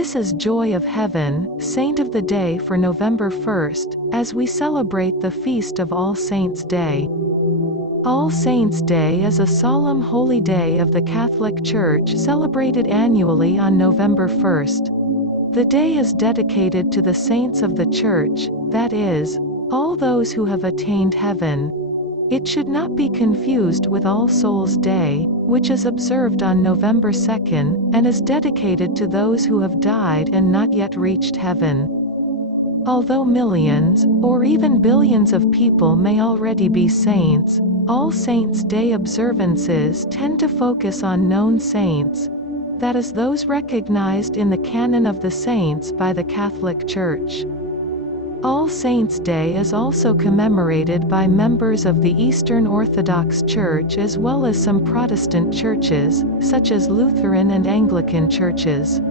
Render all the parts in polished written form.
This is Joy of Heaven, Saint of the Day for November 1st, as we celebrate the feast of All Saints' Day. All Saints' Day is a solemn holy day of the Catholic Church celebrated annually on November 1st. The day is dedicated to the saints of the Church, that is, all those who have attained heaven. It should not be confused with All Souls' Day, which is observed on November 2nd, and is dedicated to those who have died and not yet reached heaven. Although millions, or even billions of people may already be saints, All Saints' Day observances tend to focus on known saints, that is, those recognized in the canon of the saints by the Catholic Church. All Saints' Day is also commemorated by members of the Eastern Orthodox Church as well as some Protestant churches, such as Lutheran and Anglican churches.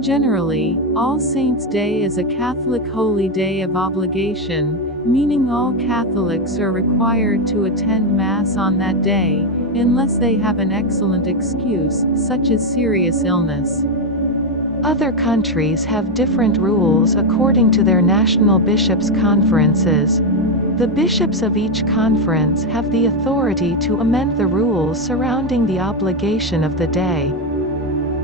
Generally, All Saints' Day is a Catholic holy day of obligation, meaning all Catholics are required to attend Mass on that day, unless they have an excellent excuse, such as serious illness. Other countries have different rules according to their national bishops' conferences. The bishops of each conference have the authority to amend the rules surrounding the obligation of the day.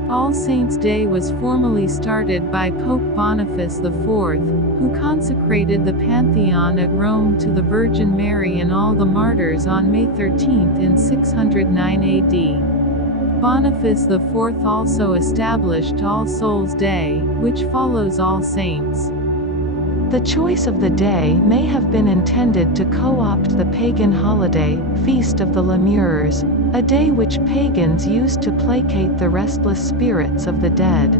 All Saints' Day was formally started by Pope Boniface IV, who consecrated the Pantheon at Rome to the Virgin Mary and all the martyrs on May 13 in 609 AD. Boniface IV also established All Souls' Day, which follows All Saints. The choice of the day may have been intended to co-opt the pagan holiday, Feast of the Lemures, a day which pagans used to placate the restless spirits of the dead.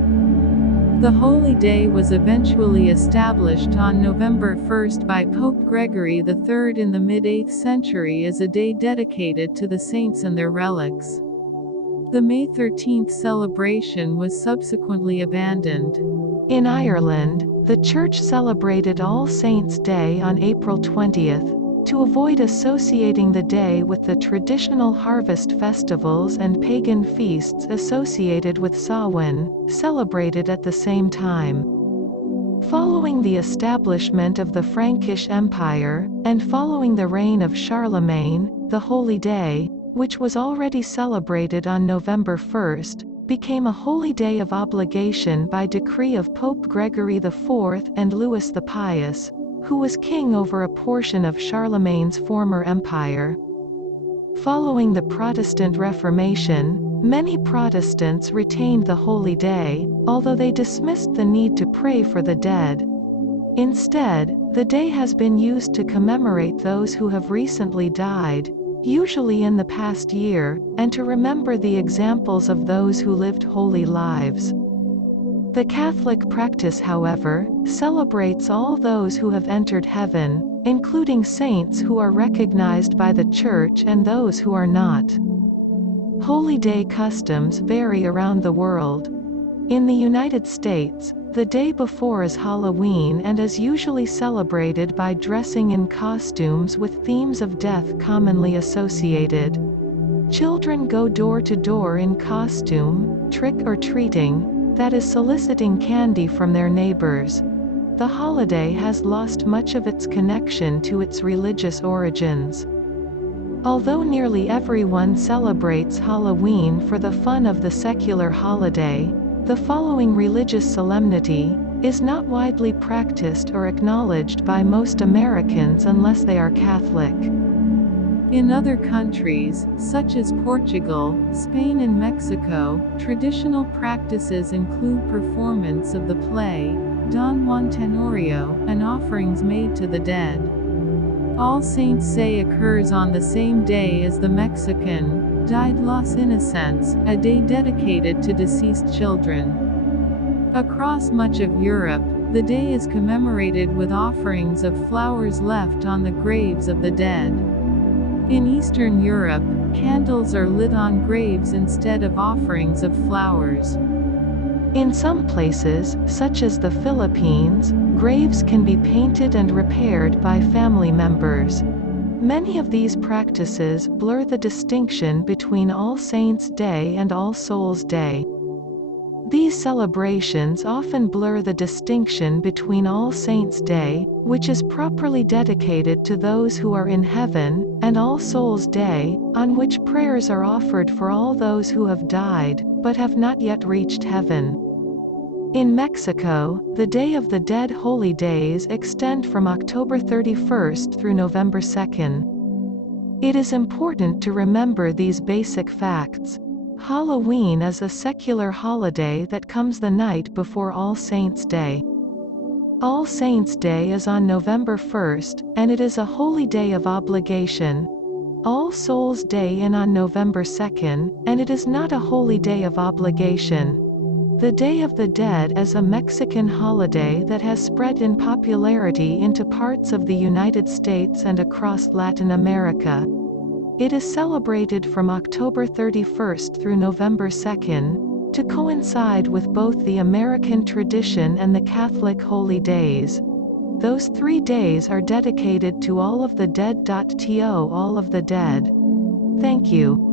The holy day was eventually established on November 1st by Pope Gregory III in the mid-8th century as a day dedicated to the saints and their relics. The May 13th celebration was subsequently abandoned. In Ireland, the Church celebrated All Saints' Day on April 20th, to avoid associating the day with the traditional harvest festivals and pagan feasts associated with Samhain, celebrated at the same time. Following the establishment of the Frankish Empire, and following the reign of Charlemagne, the Holy Day, which was already celebrated on November 1st, became a holy day of obligation by decree of Pope Gregory IV and Louis the Pious, who was king over a portion of Charlemagne's former empire. Following the Protestant Reformation, many Protestants retained the holy day, although they dismissed the need to pray for the dead. Instead, the day has been used to commemorate those who have recently died, usually in the past year, and to remember the examples of those who lived holy lives. The Catholic practice, however, celebrates all those who have entered heaven, including saints who are recognized by the Church and those who are not. Holy day customs vary around the world. In the United States, the day before is Halloween and is usually celebrated by dressing in costumes with themes of death commonly associated. Children go door to door in costume, trick-or-treating, that is soliciting candy from their neighbors. The holiday has lost much of its connection to its religious origins. Although nearly everyone celebrates Halloween for the fun of the secular holiday, the following religious solemnity is not widely practiced or acknowledged by most Americans unless they are Catholic. In other countries, such as Portugal, Spain and Mexico, traditional practices include performance of the play, Don Juan Tenorio, and offerings made to the dead. All Saints' Day occurs on the same day as the Mexican Dia de los Inocentes, a day dedicated to deceased children. Across much of Europe, the day is commemorated with offerings of flowers left on the graves of the dead. In Eastern Europe, candles are lit on graves instead of offerings of flowers. In some places, such as the Philippines, graves can be painted and repaired by family members. Many of these practices blur the distinction between All Saints' Day and All Souls' Day. These celebrations often blur the distinction between All Saints' Day, which is properly dedicated to those who are in heaven, and All Souls' Day, on which prayers are offered for all those who have died, but have not yet reached heaven. In Mexico, the Day of the Dead holy days extend from October 31st through November 2nd. It is important to remember these basic facts. Halloween is a secular holiday that comes the night before All Saints' Day. All Saints' Day is on November 1st, and it is a holy day of obligation. All Souls' Day is on November 2nd, and it is not a holy day of obligation. The Day of the Dead is a Mexican holiday that has spread in popularity into parts of the United States and across Latin America. It is celebrated from October 31st through November 2nd, to coincide with both the American tradition and the Catholic holy days. Those 3 days are dedicated to all of the dead. All of the dead. Thank you.